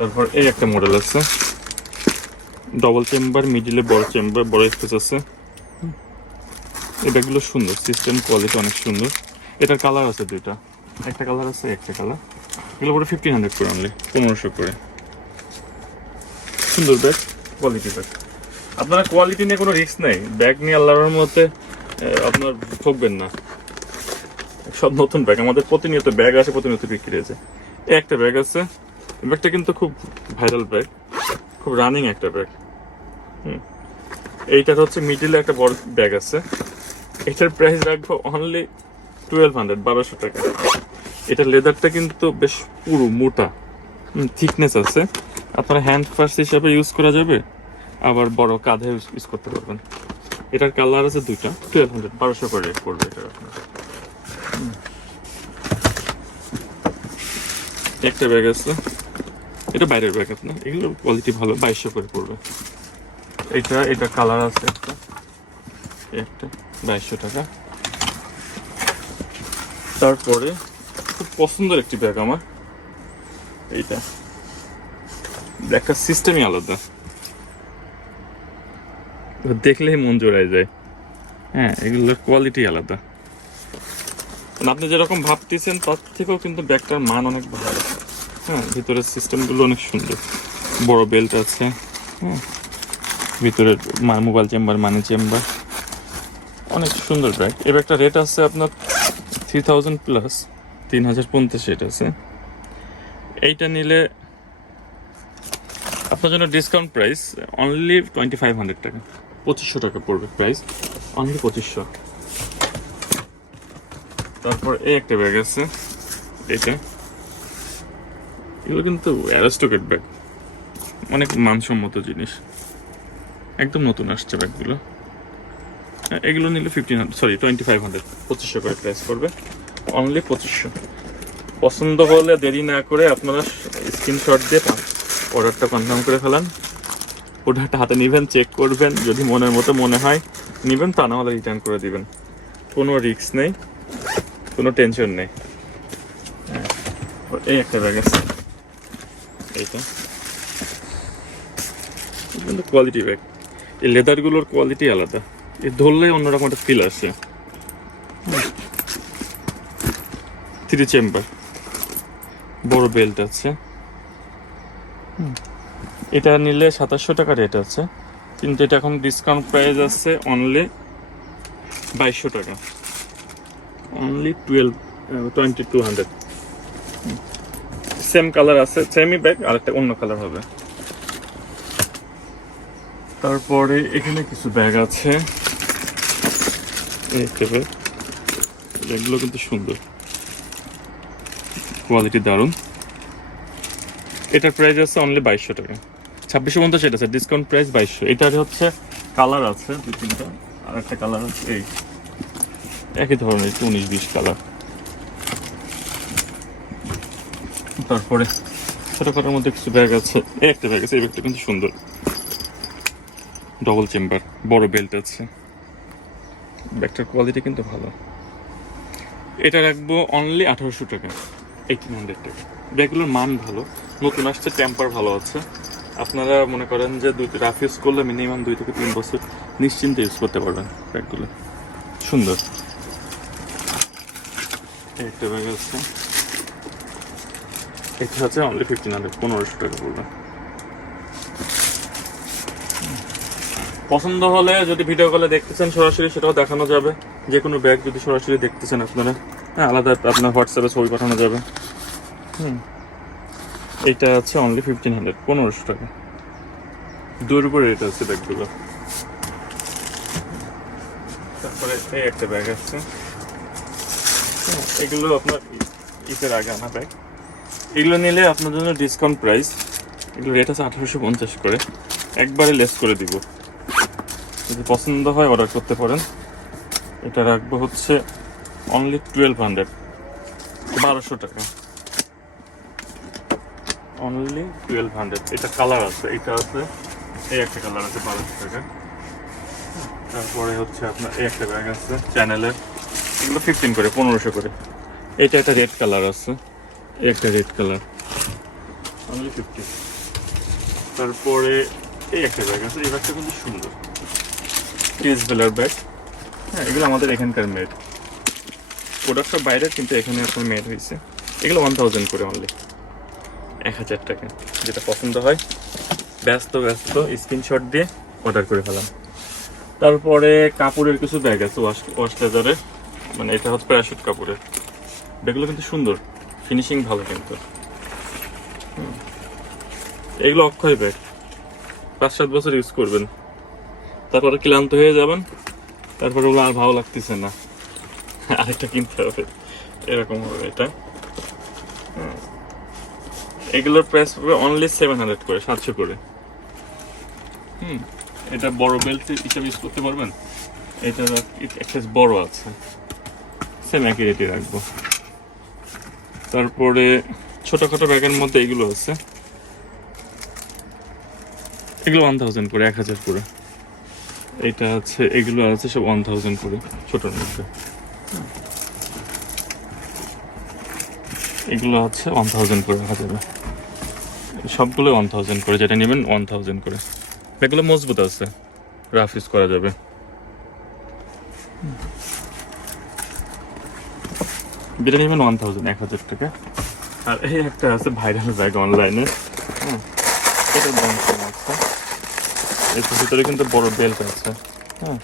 তারপর এই একটা মডেল আছে। ডবল চেম্বার মিডিলে বড় চেম্বার বড় স্পেস আছে। এই ব্যাগগুলো সুন্দর সিস্টেম কোয়ালিটি অনেক সুন্দর। এটার কালার আছে দুইটা। একটা কালার আছে, একটা কালার এগুলো পুরো ফিফটিন হান্ড্রেড করে আনলে পনেরোশো করে। সুন্দর ব্যাগ কোয়ালিটি ব্যাগ আপনারা কোয়ালিটি নিয়ে কোনো রিস্ক নেই। ব্যাগ নিয়ে আল্লাহর মধ্যে আপনার ঠকবেন না। সব নতুন ব্যাগ আমাদের প্রতিনিয়ত ব্যাগ আছে প্রতিনিয়ত বিক্রি হয়েছে একটা ব্যাগ আছে ব্যাগটা কিন্তু খুব ভাইরাল ব্যাগ। খুব রানিং একটা ব্যাগ। হুম। হচ্ছে মিডিলে একটা বড় ব্যাগ আছে। এটার প্রাইস রাখব অনলি টুয়েলভ হান্ড্রেড বারোশো টাকা। এটা লেদারটা কিন্তু বেশ পুরো মোটা। থিকনেস আছে। আপনারা হ্যান্ড ফার্স হিসাবে ইউজ করা যাবে। আবার বড় কাঁধে ইউজ করতে পারবেন। এটার কালার আছে দুইটা টুয়েলভ হান্ড্রেড বারোশো করে রেট পড়বে এটা আপনার। একটা ব্যাগ আছে। এটা বাইরের ব্যাগ আপনার এগুলো কোয়ালিটি ভালো, বাইশশো করে পড়বে। এটা এটা কালার আছে একটা একটা, বাইশশো টাকা। তারপরে খুব পছন্দের একটি ব্যাগ আমার, এইটা। ব্যাগটার সিস্টেমই আলাদা। দেখলেই মন জোড়ায় যায়। হ্যাঁ এগুলোর কোয়ালিটি আলাদা। মানে আপনি যেরকম ভাবতেছেন, তার থেকেও কিন্তু ব্যাগটার মান অনেক ভালো। হ্যাঁ ভিতরের সিস্টেমগুলো অনেক সুন্দর। বড় বেল্ট আছে হ্যাঁ। ভিতরের মোবাইল চেম্বার মানি চেম্বার অনেক সুন্দর ব্যাগ এই ব্যাগটা রেট আছে আপনার থ্রি থাউজেন্ড প্লাস তিন হাজার পঞ্চাশ রেট আছে। এইটা নিলে আপনার জন্য discount price only twenty five hundred টাকা। পঁচিশশো টাকা পড়বে প্রাইস অনলি পঁচিশশো। তারপর এই একটা ব্যাগ আছে এটা এগুলো কিন্তু অ্যারোস্টোকেট ব্যাগ অনেক মানসম্মত জিনিস। একদম নতুন আসছে ব্যাগগুলো। এগুলো নিলে fifteen hundred sorry twenty five hundred পঁচিশশো করে প্রাইস করবে অনলি পঁচিশশো। পছন্দ হলে দেরি না করে আপনারা স্ক্রিনশট দিয়ে অর্ডারটা কনফার্ম করে ফেলান। প্রোডাক্টটা হাতে নেবেন চেক করবেন। যদি মনের মতো মনে হয় নেবেন তা না হলে রিটার্ন করে দিবেন। কোনো রিস্ক নেই কোনো টেনশন নেই। হ্যাঁ, এই একটা ব্যাগ আছে। কিন্তু কোয়ালিটি ব্যাগ এই লেদারগুলোর কোয়ালিটি আলাদা। এ ধরলে অন্যরকম একটা ফিল আসে। থ্রি চেম্বার বড় বেল্ট আছে। এটা নিলে সাতাশশো টাকা রেট আছে। কিন্তু এটা এখন ডিসকাউন্ট প্রাইস আছে অনলি বাইশশো টাকা। Only twelve twenty two hundred same colour আছে সেমই ব্যাগ আর একটা অন্য কালার হবে। তারপরে এখানে কিছু ব্যাগ আছে। ব্যাগগুলো কিন্তু সুন্দর। কোয়ালিটি দারুণ। এটার প্রাইস আছে অনলি বাইশশো টাকা। ছাব্বিশশো পঞ্চাশ এটা আছে ডিসকাউন্ট প্রাইস বাইশশো। এটার হচ্ছে কালার আছে, দুই তিনটা। আর একটা কালার আছে, এই। একই ধরনের, উনিশ, বিশ কালার তারপরে ছোটখাটোর মধ্যে কিছু ব্যাগ আছে। একটা ব্যাগ আছে, এই ব্যাগটা কিন্তু সুন্দর। ডবল চেম্বার বড় বেল্ট আছে। ব্যাগটার কোয়ালিটি কিন্তু ভালো। এটা রাখব অনলি আঠারোশো টাকা এইটিন হান্ড্রেড টাকা। ব্যাগগুলোর মান ভালো, নতুন আসছে টেম্পার ভালো আছে। আপনারা মনে করেন যে দুই রাফ ইউজ করলে মিনিমাম দুই থেকে তিন বছর নিশ্চিন্তে ইউজ করতে পারবেন ব্যাগগুলো সুন্দর। একটা ব্যাগ আছে। এটা হচ্ছে অনলি ফিফটিন হান্ড্রেড পনেরোশো টাকা পড়বে। পছন্দ হলে যদি ভিডিও কলে দেখতেছেন সরাসরি সেটাও দেখানো যাবে। যে কোনো ব্যাগ যদি সরাসরি দেখতেছেন আপনারা হ্যাঁ আলাদা আপনার হোয়াটসঅ্যাপে ছবি পাঠানো যাবে। হুম। এটা আছে অনলি ফিফটিন হান্ড্রেড পনেরোশো টাকা। দুয়ের উপর রেট আছে ব্যাগগুলো তারপরে এই একটা ব্যাগ আছে। হ্যাঁ, এগুলো আপনার ঈদের আগে আনা ব্যাগ এগুলো নিলে আপনার জন্য ডিসকাউন্ট প্রাইস এগুলো রেট আছে আঠারোশো পঞ্চাশ করে। একবারে লেস করে দিব। যদি পছন্দ হয় অর্ডার করতে পারেন। এটা রাখব হচ্ছে অনলি টুয়েলভ হান্ড্রেড বারোশো টাকা। অনলি টুয়েলভ হান্ড্রেড এটা কালার আছে। এটা আছে, এই একটা কালার আছে, বারোশো টাকা। তারপরে হচ্ছে আপনার এই একটা ব্যাগ আছে চ্যানেলের এগুলো ফিফটিন করে, পনেরোশো করে। এটা একটা রেড কালার আছে। একটা রেড কালার অনলি ফিফটি তারপরে এই একটা ব্যাগ আছে এই ব্যাগটা কিন্তু সুন্দর। টিএস ভেলার ব্যাগ হ্যাঁ এগুলো আমাদের এখানকার মেড প্রোডাক্টটা বাইরের কিন্তু এখানে আপনার মেড হয়েছে। এগুলো ওয়ান থাউজেন্ড করে অনলি এক হাজার টাকা যেটা পছন্দ হয়। ব্যস্ত ব্যস্ত স্ক্রিনশট দিয়ে অর্ডার করে ফেলাম। তারপরে কাপড়ের কিছু ব্যাগ আছে ওয়াশ ওয়াশ লেজারের মানে এটা হচ্ছে প্যারাশুট কাপড়ের। ব্যাগগুলো কিন্তু সুন্দর। ফিনিশিং ভালো কিন্তু। এগুলো অক্ষয় ব্যাগ পাঁচ সাত বছর ইউজ করবেন। তারপরে ক্লান্ত হয়ে যাবেন। তারপরে ওগুলো আর ভালো লাগতেছে না। আরেকটা কিনতে হবে। এরকম হবে এটা। এগুলোর প্রাইস হবে অনলি সেভেন হান্ড্রেড করে, সাতশো করে। হুম। এটা বড় বেল্ট হিসাবে ইউজ করতে পারবেন? এটা একটা বড় আছে। সেম একই রেটে রাখব। তারপরে ছোটখাটো ব্যাগের মধ্যে এগুলো আছে। এগুলো ওয়ান থাউজেন্ড করে, এক হাজার করে। এটা আছে, এগুলো আছে, সব ওয়ান থাউজেন্ড করে ছোটোর মধ্যে। এগুলো আছে ওয়ান থাউজেন্ড করে রাখা যাবে সবগুলো ওয়ান থাউজেন্ড করে, যেটা নেবেন ওয়ান থাউজেন্ড করে। এগুলো মজবুত আছে রাফ ইউজ করা যাবে। যেটা নেবেন ওয়ান থাউজেন্ড এক হাজার টাকা। আর এই একটা আছে ভাইরাল ব্যাগ অনলাইনে এটার দাম কম আছে। এর ভিতরে কিন্তু বড় বেল্ট আছে। হ্যাঁ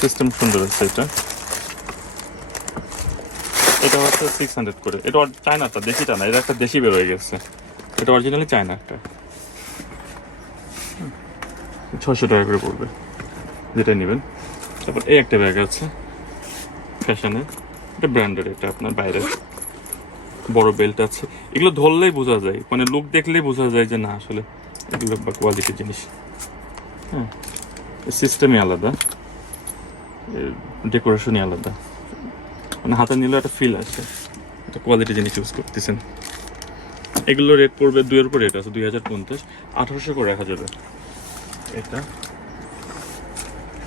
সিস্টেম সুন্দর আছে এটা। এটা হচ্ছে সিক্স হান্ড্রেড করে। এটা চায়নাটা দেশিটা না এটা একটা দেশি বের হয়ে গেছে। এটা অরিজিনালি চায়না একটা ছশো টাকা করে পড়বে। যেটা নেবেন। তারপর এই একটা ব্যাগ আছে ফ্যাশনের এটা ব্র্যান্ডেড এটা আপনার বাইরের। বড় বেল্ট আছে। এগুলো ধরলেই বোঝা যায়। মানে লুক দেখলেই বোঝা যায় যে না, আসলে এগুলো বা কোয়ালিটির জিনিস। হ্যাঁ সিস্টেমই আলাদা। ডেকোরেশনই আলাদা। মানে হাতে নিলে একটা ফিল আসে। একটা কোয়ালিটি জিনিস ইউজ করতেছেন। এগুলো রেট পড়বে দুইয়ের উপর রেট আছে, দুই হাজার পঞ্চাশ। আঠারোশো করে রাখা যাবে। এটা।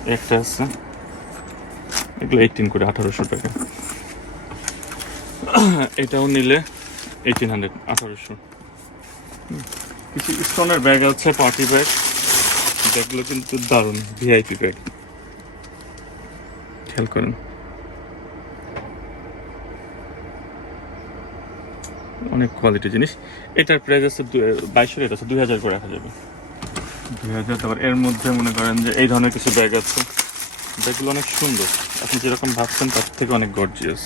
একটা আছে। এগুলো এইটিন করে, আঠারোশো টাকা। এটাও নিলে এইটিন হান্ড্রেড আঠারোশো। কিছু স্টোনের ব্যাগ আছে, পার্টি ব্যাগ। ব্যাগগুলো কিন্তু দারুণ ভিআইপি ব্যাগ। খেয়াল করেন। অনেক কোয়ালিটি জিনিস। এটার প্রাইস আছে বাইশশো রেট আছে, দুই হাজার করে রাখা যাবে। দুই হাজার, তারপর এর মধ্যে মনে করেন যে এই ধরনের কিছু ব্যাগ আছে। ব্যাগগুলো অনেক সুন্দর। আপনি যেরকম ভাবছেন, তার থেকে অনেক গর্জিয়াস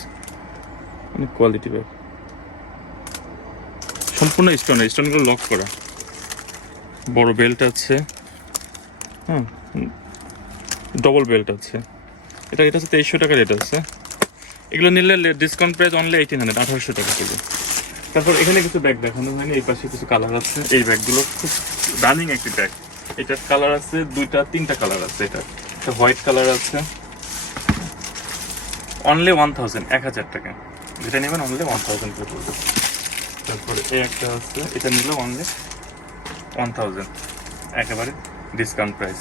অনেক কোয়ালিটি ব্যাগ সম্পূর্ণ স্টোন স্টোনগুলো লক করা। বড় বেল্ট আছে। হ্যাঁ ডবল বেল্ট আছে। এটা এটা হচ্ছে তেইশশো টাকা রেট আছে। এগুলো নিলে discount price only eighteen hundred আঠারোশো টাকা কেজি। তারপর এখানে কিছু ব্যাগ দেখানো হয়নি, এই পাশে কিছু কালার আছে। এই ব্যাগগুলো খুব রানিং একটি ব্যাগ এটার কালার আছে, দুইটা, তিনটা কালার আছে এটা একটা হোয়াইট কালার আছে। অনলি ওয়ান থাউজেন্ড এক হাজার টাকা। যেটা নেবেন অনলি ওয়ান থাউজেন্ড করে পড়বে তারপরে এই একটা আছে, এটা নিলে অনলি ওয়ান থাউজেন্ড একেবারে ডিসকাউন্ট প্রাইস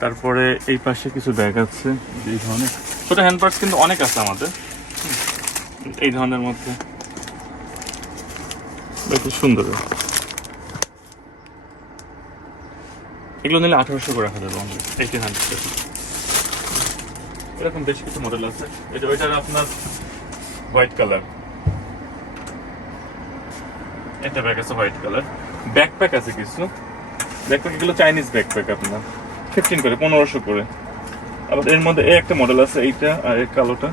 তারপরে এই পাশে কিছু ব্যাগ আছে, এই ধরনের। ছোটো হ্যান্ড কিন্তু অনেক আছে আমাদের। এই ধরনের মধ্যে। বেশ সুন্দর। এগুলো নিলে আঠারোশো করে রাখা যাবে অনলি এইটিন হান্ড্রেড এরকম বেশ কিছু মডেল আছে। এটা ওইটার আপনার হোয়াইট কালার এটা ব্যাগ আছে হোয়াইট কালার ব্যাকপ্যাক আছে কিছু। ব্যাকপ্যাক এগুলো চাইনিজ ব্যাকপ্যাক আপনার। ফিফটিন করে, পনেরোশো করে। আবার এর মধ্যে এই একটা মডেল আছে, এইটা আর এই কালোটা।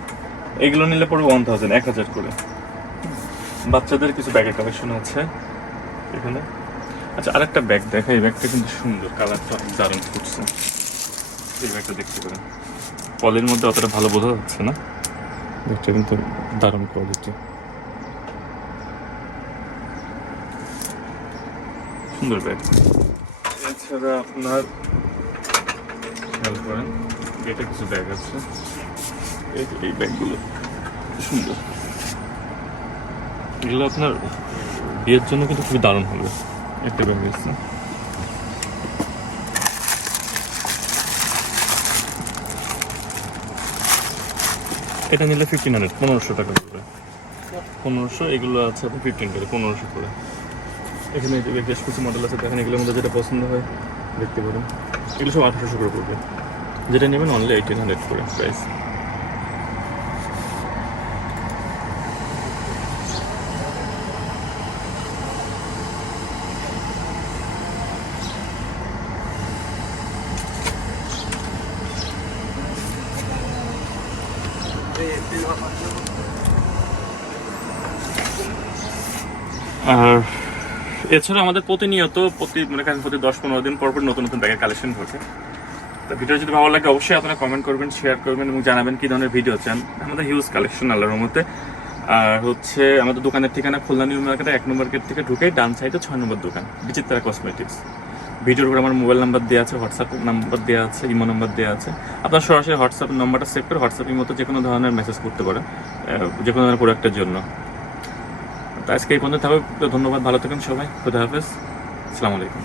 এগুলো নিলে পড়বে ওয়ান থাউজেন্ড এক হাজার করে। বাচ্চাদের কিছু ব্যাগের কালেকশন আছে এখানে। আচ্ছা আরেকটা ব্যাগ দেখা এই ব্যাগটা কিন্তু সুন্দর কালারটা দারুণ ফুটছে। এই ব্যাগটা দেখতে পারেন। পলের মধ্যে অতটা ভালো বোঝা যাচ্ছে না। ব্যাগটা কিন্তু দারুণ কোয়ালিটি সুন্দর ব্যাগ এছাড়া আপনার খেয়াল করেন এটা কিছু ব্যাগ আছে। এই এই ব্যাগগুলো সুন্দর। এগুলো আপনার বিয়ের জন্য কিন্তু খুবই দারুণ হবে। একটা ব্যাগ আছে এটা নিলে ফিফটিন হান্ড্রেড পনেরোশো টাকা করে। পনেরোশো, এগুলো আছে আপনি ফিফটিন করে, পনেরোশো করে। এখানে বেশ কিছু মডেল আছে, দেখেন এগুলোর মধ্যে যেটা পছন্দ হয়, দেখতে পারেন। এগুলো সব আঠারোশো করে পড়বে। যেটা নেবেন অনলি এইটিন হান্ড্রেড করে প্রাইস আর এছাড়া আমাদের প্রতিনিয়ত প্রতি, মনে করেন প্রতি দশ পনেরো দিন পর পর নতুন নতুন ব্যাগের কালেকশন ঘটে। তো ভিডিও যদি ভালো লাগে, অবশ্যই আপনারা কমেন্ট করবেন শেয়ার করবেন এবং জানাবেন কি ধরনের ভিডিও চান। আমাদের হিউজ কালেকশন আল্লাহর মধ্যে আর হচ্ছে আমাদের দোকানের ঠিকানা খুলনা নিউ মার্কেটে এক নম্বর গেট থেকে ঢুকে ডান সাইডে ছয় নম্বর দোকান, বিচিত্রা কসমেটিক্স ভিডিওর উপর আমার মোবাইল নাম্বার দেওয়া আছে হোয়াটসঅ্যাপ নাম্বার দেওয়া আছে, ইমো নাম্বার দেওয়া আছে। আপনার সরাসরি হোয়াটসঅ্যাপ নাম্বারটা সেভ করে হোয়াটসঅ্যাপের মতো যে কোনো ধরনের মেসেজ করতে পারেন যে কোনো ধরনের প্রোডাক্টের জন্য। তো আজকে এই পর্যন্ত থাকবে ধন্যবাদ, ভালো থাকেন সবাই, খুদা হাফেজ, আসসালামু আলাইকুম।